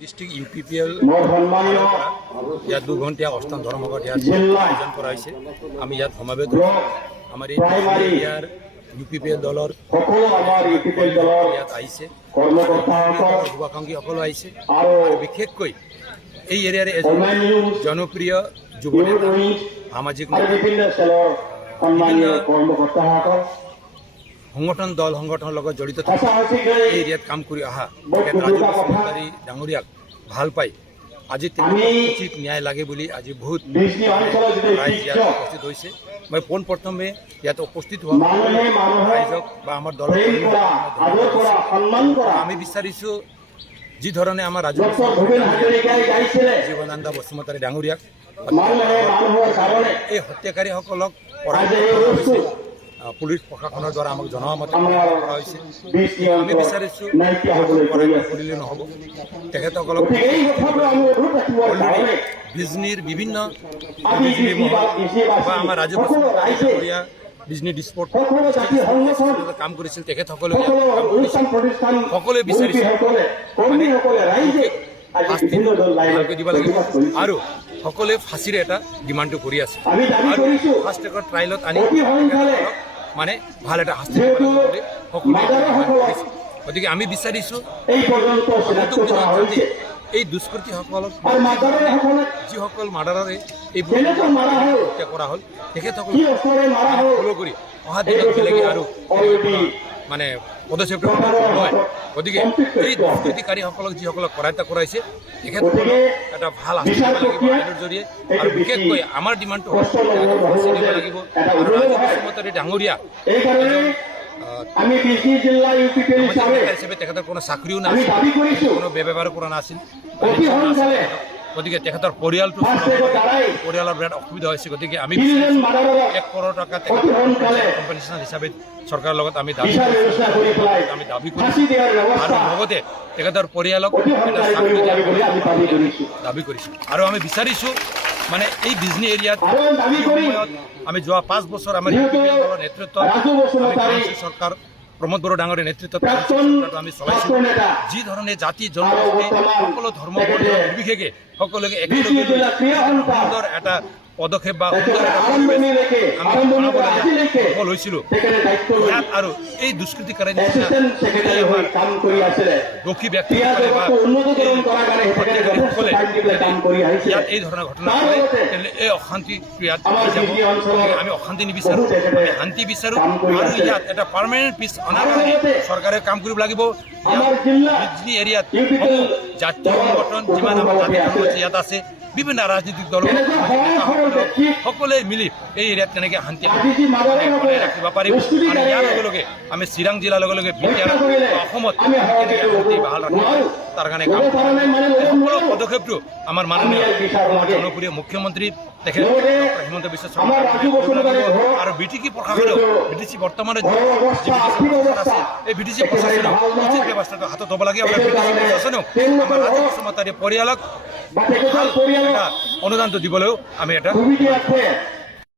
District UPPL ইয়াত 2 ঘণ্টীয়া অস্থান ধৰ্মঘট ইয়াত আয়োজন কৰা হৈছে। আমি ইয়াত সমাবেত আমাৰ এই এৰিয়াৰ ইউপিপিএল দলৰ ইয়াত আহিছে, শুভাকাংক্ষীসকলো আহিছে আৰু বিশেষকৈ এই এৰিয়াৰ এজন জনপ্ৰিয় যুৱ নেতা, সামাজিক সংগঠন দল সংগঠনৰ লগত জড়িত থকা এই এৰিয়াত কাম কৰি অহা ৰাজু বসুমতাৰী ডাঙৰীয়াক ভাল পাই আজি উচিত ন্যায় লাগে বুলি আজি বহুত ৰাইজ ইয়াত উপস্থিত হৈছে। মই পোনপ্ৰথমে ইয়াত উপস্থিত হোৱা ৰাইজক বা আমাৰ দলৰ আমি বিচাৰিছোঁ যি ধৰণে আমাৰ ৰাজু জীৱানন্দ বসুমতাৰী ডাঙৰীয়াক এই হত্যাকাৰীসকলক পুলিচ প্ৰশাসনৰ দ্বাৰা আমাক জনোৱা মতে কৰা হৈছে। আমি বিচাৰিছোঁ কৰিলে নহ'ব, তেখেতসকলক অলৰেডি বিজনীৰ বিভিন্ন বা আমাৰ ৰাজু বসুমতাৰীয়া বিজনী ডিস্পৰ্ট কাম কৰিছিল, তেখেতসকলে সকলোৱে বিচাৰিছে ভালকৈ দিব লাগিব আৰু সকলোৱে ফাঁচীৰ এটা ডিমাণ্ডটো কৰি আছে আৰু ফাৰ্ষ্ট ট্ৰেকৰ ট্ৰায়েলত আনি মানে ভাল এটা শাস্তি দিব লাগিব বুলি সকলোৱে কৰিছে। গতিকে আমি বিচাৰিছোঁ এই দুষ্কৃতিসকলক যিসকল মাৰ্ডাৰৰে এইবোৰ হত্যা কৰা হ'ল তেখেতসকলক ফ'ল' কৰি অহা দিনত বেলেগে আৰু মানে পদক্ষেপ লয়। গতিকে এই দুষ্কৃতিকাৰীসকলক যিসকলক কৰায়ত্ব কৰাইছে তেখেতসকলক এটা ভাল শাস্তি দিব লাগিব আইনৰ জৰিয়ে আৰু বিশেষকৈ আমাৰ ডিমাণ্ডটো ফাঁচি দিব লাগিব। আৰু ৰাজু বসুমতাৰী ডাঙৰীয়া হিচাপে তেখেতৰ কোনো চাকৰিও নাছিল, কোনো ব্যৱহাৰ কৰা নাছিল, গতিকে তেখেতৰ পৰিয়ালৰ বিৰাট অসুবিধা হৈছে। গতিকে আমি 1 কৰোৰ টকা কম্পেনচেশ্যন হিচাপে চৰকাৰৰ লগত আমি দাবী কৰিছোঁ আৰু লগতে তেখেতৰ পৰিয়ালক এটা চাকৰি দাবী কৰিছোঁ। আৰু আমি বিচাৰিছোঁ মানে এই বিজনী এৰিয়াত আমি যোৱা 5 বছৰ আমাৰ ইউপিপিএলৰ নেতৃত্বত চৰকাৰ প্ৰমোদ বড়ো ডাঙৰীৰ নেতৃত্বত আমি চলাইছোঁ। যি ধৰণে জাতি জনগোষ্ঠী সকলো ধৰ্ম নিৰ্বিশেষে সকলোকে একেলগে সুন্দৰ এটা পদক্ষেপ বা সুন্দৰ এটা পৰিৱেশ আমি বনাব লাগে সফল হৈছিলোঁ। ইয়াত আৰু এই দুষ্কৃতিকাৰী দোষী ব্যক্তিসকলে বা হত্যাকাৰীসকলে ইয়াত এই ধৰণৰ ঘটনা কৰে তেন্তে এই অশান্তি ইয়াত যাব। আমি অশান্তি নিবিচাৰোঁ, আমি শান্তি বিচাৰোঁ আৰু ইয়াত এটা পাৰ্মানেণ্ট পিচ অনাৰ কাৰণে চৰকাৰে কাম কৰিব লাগিব। বিজনী এৰিয়াত সমূহ জাতীয় সংগঠন যিমান আমাৰ জাতি জনগোষ্ঠী ইয়াত আছে, বিভিন্ন ৰাজনৈতিক দল সকলোৱে মিলি এই এৰিয়াত কেনেকৈ শান্তি ৰাখিব পাৰিম আৰু ইয়াৰ লগে লগে আমি চিৰাং জিলাৰ লগে লগে অসমত কেনেকৈ শান্তি ভাল ৰাখিব পাৰিম তাৰ কাৰণে কাম সকলো পদক্ষেপটো আমাৰ মাননীয় জনপ্ৰিয় মুখ্যমন্ত্ৰী তেখেত হিমন্ত বিশ্ব শৰ্মা আৰু বিটিচি প্ৰশাসনেও বিটিচি বৰ্তমানে যি বিটিচি আছে এই বিটিচি প্ৰশাসনেও উচিত ব্যৱস্থাটো হাতত ল'ব লাগে। বিটিচি প্ৰশাসনেও আমাৰ ৰাজু বসুমতাৰী পৰিয়ালক অনুদানটো দিবলৈও আমি এটা